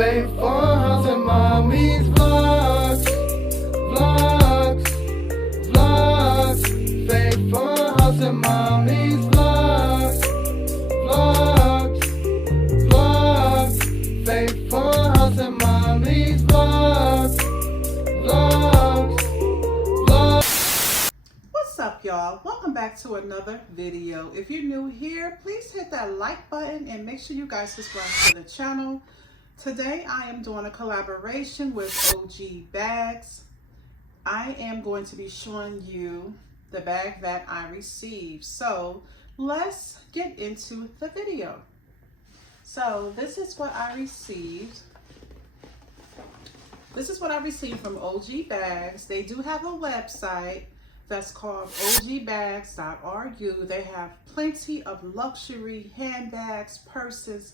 Faithful House and Mommy's vlogs, vlogs, vlogs. Faithful House and Mommy's vlogs, vlogs, vlogs. Faithful House and Mommy's vlogs, vlogs, vlogs. What's up, y'all? Welcome back to another video. If you're new here, please hit that like button and make sure you guys subscribe to the channel. Today I am doing a collaboration with OGBAGS. I am going to be showing you the bag that I received. So let's get into the video. So this is what I received. This is what I received from OGBAGS. They do have a website that's called OGBAGS.ru. They have plenty of luxury handbags, purses,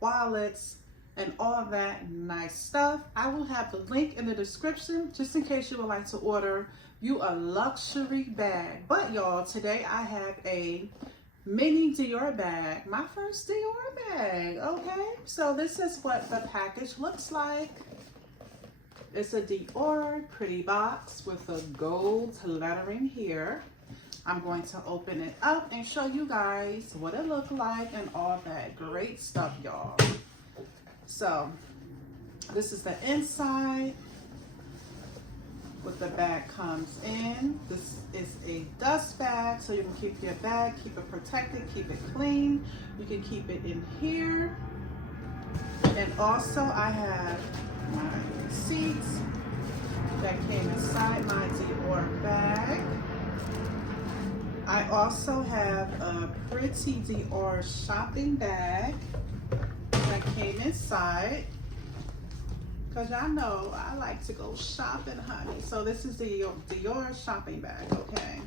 wallets, and all that nice stuff. I will have the link in the description just in case you would like to order you a luxury bag. But y'all, today I have a mini Dior bag, my first Dior bag, okay? So this is what the package looks like. It's a Dior pretty box with a gold lettering here. I'm going to open it up and show you guys what it looked like and all that great stuff, y'all. So this is the inside, what the bag comes in. This is a dust bag, so you can keep your bag, keep it protected, keep it clean. You can keep it in here. And also I have my receipts that came inside my Dior bag. I also have a pretty Dior shopping bag that came inside, because y'all know I like to go shopping, honey. So this is the Dior shopping bag, okay?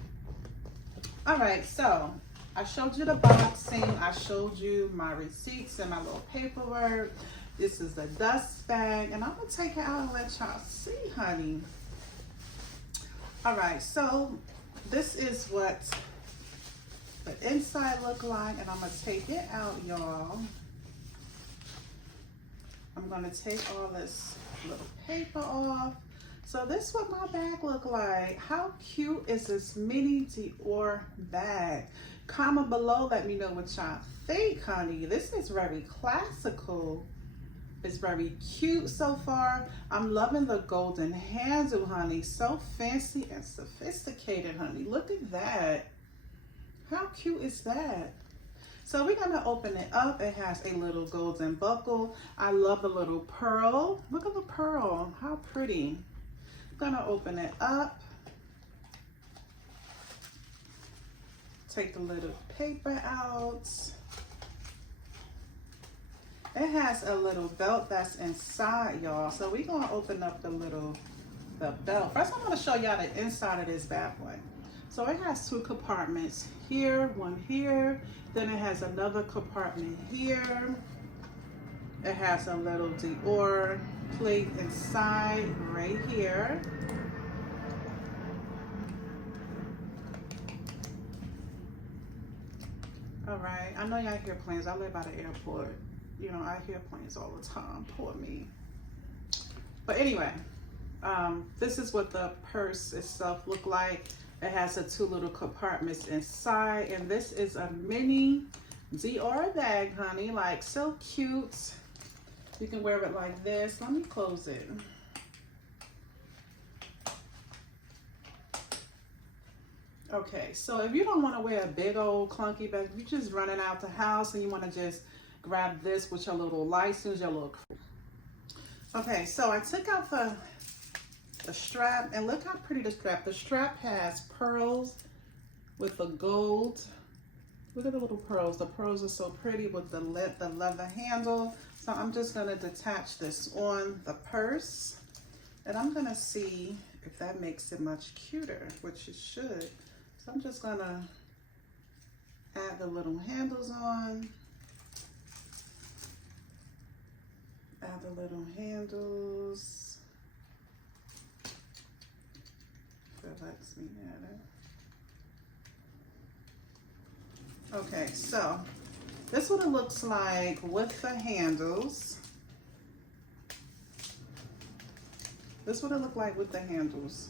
All right, so I showed you the boxing, I showed you my receipts and my little paperwork. This is the dust bag, and I'm gonna take it out and let y'all see, honey. All right, so this is what the inside look like, and I'm gonna take it out, y'all. I'm gonna take all this little paper off. So this is what my bag look like. How cute is this mini Dior bag? Comment below, let me know what y'all think, honey. This is very classical. It's very cute so far. I'm loving the golden handle, honey. So fancy and sophisticated, honey. Look at that. How cute is that? So we're gonna open it up. It has a little golden buckle. I love the little pearl. Look at the pearl, how pretty. I'm gonna open it up. Take the little paper out. It has a little belt that's inside, y'all. So we're gonna open up the belt. First, I'm gonna show y'all the inside of this bad boy. So it has two compartments here, one here. Then it has another compartment here. It has a little Dior plate inside right here. All right, I know y'all hear planes. I live by the airport. You know, I hear planes all the time, poor me. But anyway, this is what the purse itself look like. It has the two little compartments inside, and this is a mini Dior bag, honey. Like, so cute. You can wear it like this. Let me close it. Okay, so if you don't want to wear a big old clunky bag, you're just running out the house and you want to just grab this with your little license, your little. Okay, so I took out the strap, and look how pretty the strap has pearls with the gold. Look at the little pearls. The pearls are so pretty with the leather handle. So I'm just gonna detach this on the purse, and I'm gonna see if that makes it much cuter, which it should. So I'm just gonna add the little handles on. Add the little handles. Lets me add it. Okay, so this is what it looks like with the handles. This is what it looked like with the handles.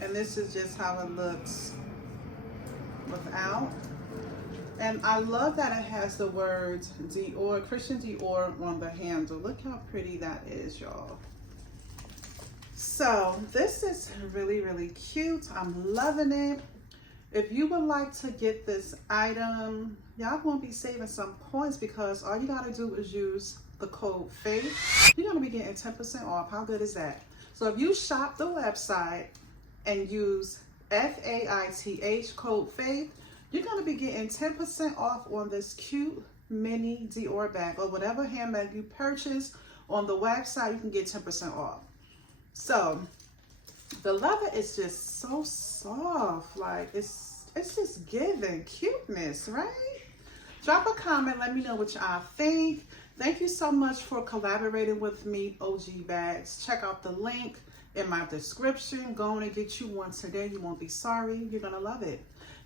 And this is just how it looks without. And I love that it has the words Dior, Christian Dior on the handle. Look how pretty that is, y'all. So this is really, really cute. I'm loving it. If you would like to get this item, y'all gonna be saving some points because all you gotta do is use the code FAITH. You're gonna be getting 10% off. How good is that? So if you shop the website and use FAITH code FAITH, you're gonna be getting 10% off on this cute mini Dior bag or whatever handbag you purchase on the website. You can get 10% off. So the leather is just so soft, like it's just giving cuteness, right? Drop a comment, let me know what y'all think. Thank you so much for collaborating with me, OG Bags. Check out the link in my description. Go on and get you one today. You won't be sorry. You're gonna love it.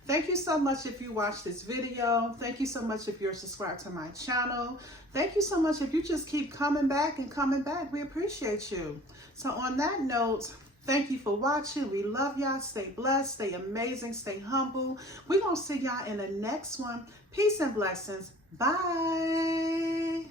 Thank you so much if you watched this video. Thank you so much if you're subscribed to my channel. Thank you so much if you just keep coming back and coming back. We appreciate you. So on that note, thank you for watching. We love y'all. Stay blessed, stay amazing, stay humble. We're going to see y'all in the next one. Peace and blessings. Bye.